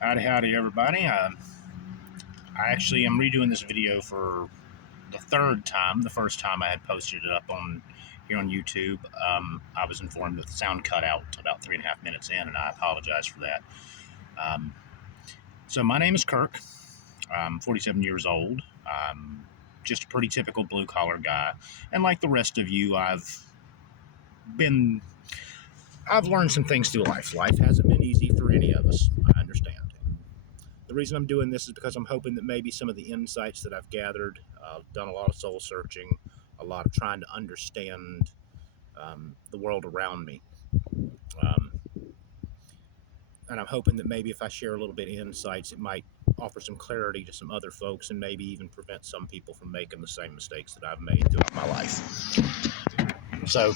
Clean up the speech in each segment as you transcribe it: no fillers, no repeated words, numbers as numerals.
Howdy, everybody. I actually am redoing this video for the third time. The first time I had posted it up on here on YouTube. I was informed that the sound cut out about 3.5 minutes in, and I apologize for that. So my name is Kirk. I'm 47 years old. I'm just a pretty typical blue-collar guy. And like the rest of you, I've learned some things through life. Life hasn't been easy for any of us, I understand. The reason I'm doing this is because I'm hoping that maybe some of the insights that I've gathered, I've done a lot of soul searching, a lot of trying to understand the world around me. Um, and I'm hoping that maybe if I share a little bit of insights, it might offer some clarity to some other folks and maybe even prevent some people from making the same mistakes that I've made throughout my life. So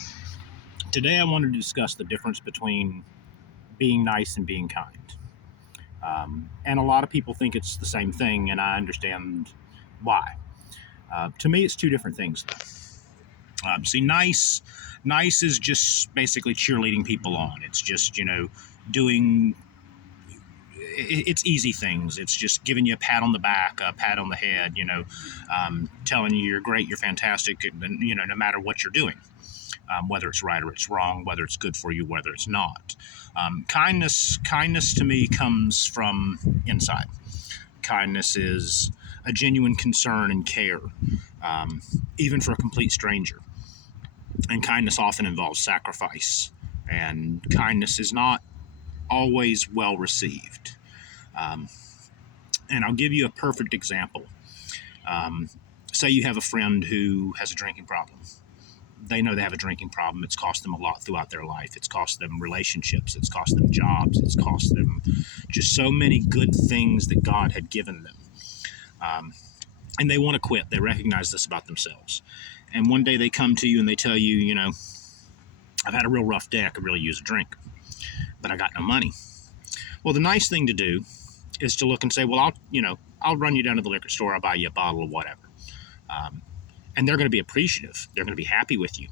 today I wanted to discuss the difference between being nice and being kind. And a lot of people think it's the same thing, and I understand why. To me, it's two different things. See, nice is just basically cheerleading people on. It's just, doing. It's easy things. It's just giving you a pat on the back, a pat on the head. Telling you you're great, you're fantastic, and no matter what you're doing. Whether it's right or it's wrong, whether it's good for you, whether it's not. Kindness to me comes from inside. Kindness is a genuine concern and care, even for a complete stranger. And kindness often involves sacrifice, and kindness is not always well received. And I'll give you a perfect example. Say you have a friend who has a drinking problem. They know they have a drinking problem. It's cost them a lot throughout their life. It's cost them relationships. It's cost them jobs. It's cost them just so many good things that God had given them. And they want to quit. They recognize this about themselves. And one day they come to you and they tell you, I've had a real rough day. I could really use a drink, but I got no money. Well, the nice thing to do is to look and say, well, I'll run you down to the liquor store. I'll buy you a bottle of whatever. And they're going to be appreciative. They're going to be happy with you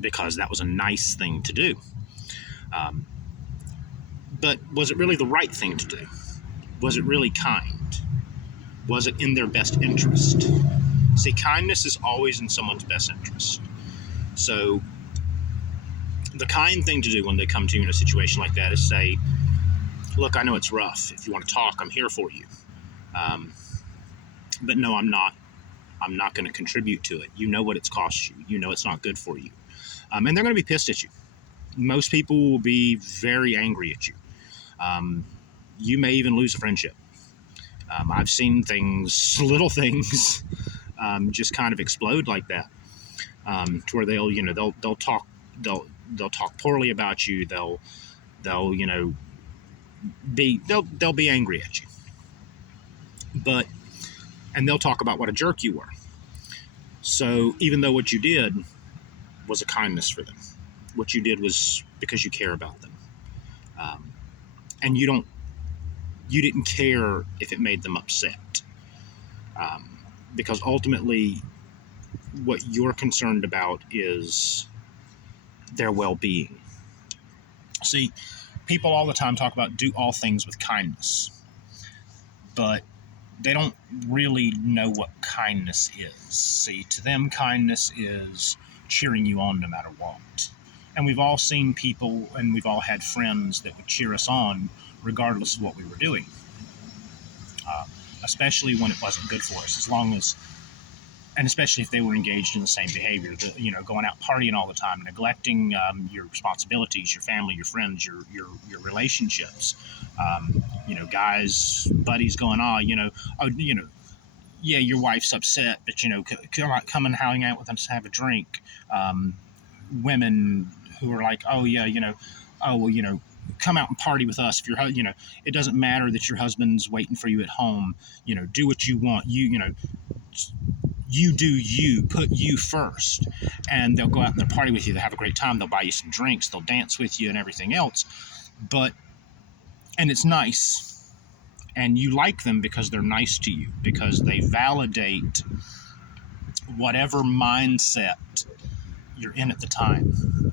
because that was a nice thing to do. But was it really the right thing to do? Was it really kind? Was it in their best interest? See, kindness is always in someone's best interest. So the kind thing to do when they come to you in a situation like that is say, look, I know it's rough. If you want to talk, I'm here for you. But no, I'm not. I'm not going to contribute to it. You know what it's cost you. You know it's not good for you. And they're going to be pissed at you. Most people will be very angry at you. You may even lose a friendship. I've seen little things, just kind of explode like that, to where they'll talk poorly about you. They'll be angry at you. And they'll talk about what a jerk you were. So even though what you did was a kindness for them, what you did was because you care about them, and you didn't care if it made them upset, because ultimately what you're concerned about is their well-being. See, people all the time talk about do all things with kindness, but they don't really know what kindness is. See, to them, kindness is cheering you on no matter what. And we've all seen people, and we've all had friends that would cheer us on regardless of what we were doing, especially when it wasn't good for us, and especially if they were engaged in the same behavior, going out partying all the time, neglecting your responsibilities, your family, your friends, your relationships. Guys, buddies going, yeah, your wife's upset, but come and hang out with us, have a drink. Women who are like, oh yeah, come out and party with us. If it doesn't matter that your husband's waiting for you at home. Do what you want. You do you, put you first, and they'll go out and they'll party with you. They'll have a great time. They'll buy you some drinks. They'll dance with you and everything else. And it's nice, and you like them because they're nice to you, because they validate whatever mindset you're in at the time.